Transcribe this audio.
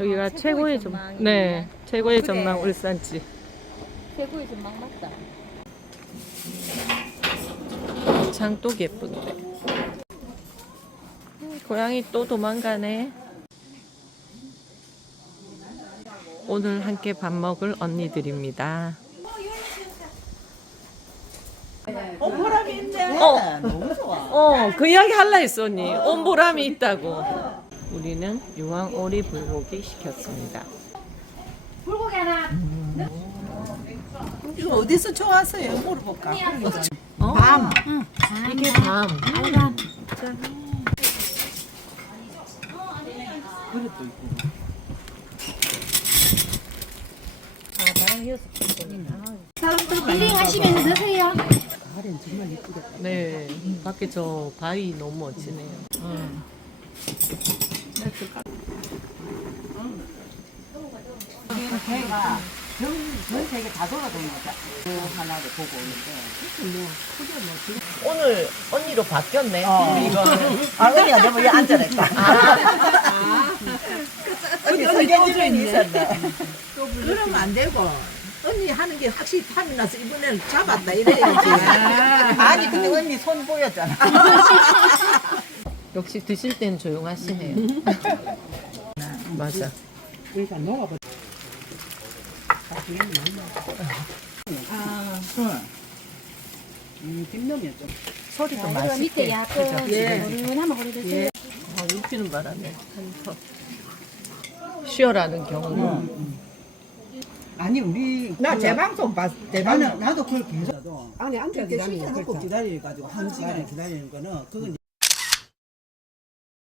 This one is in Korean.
여기가 아, 최고의 최고의 전, 전망이네. 네, 최고의 그래. 전망 울산지. 최고의 전망 맞다. 장독 예쁜데. 음, 고양이 또 도망가네. 오늘 함께 밥 먹을 언니들입니다. 어. 어. 너무 좋아. 어, 그 이야기 할라 했어, 언니. 온 보람이 있다고. 우리는 유황 오리 불고기 시켰습니다. 이거 어디서 좋았어요? 물어볼까? 어? 밤. 이게 밤. 힐링 하시면 드세요. 네. 밖에 저 바위 너무 멋지네요. 걔가 전, 전 세계 다 돌아다니자. 그 하나를 보고 오는데. 오늘 언니로 바뀌었네. 어. 이거는. 아, 언니가 너무 앉아냈다. 언니 서계집에 있었네. 그러면 안 되고 언니 하는 게 확실히 탐이 나서 이번에는 잡았다 이래야지. 아니, 근데 언니 손 보였잖아. 역시 드실 땐 조용하시네요. 맞아. 그러니까 녹아버. 음, 뒷놈이었죠. 소리도 그럼 맛있게. 밑에 약간 예. 그래 드세요. 어, 입히는 바람에 한 컵. 쉬어라는 경우. 아니 우리 나 그- 재방송 봤 나는 재방. 나도 그걸 계속 아니 앉아 기다리는 시켜놓고 거. 기다려 가지고 한 시간을 기다리는 거는 그건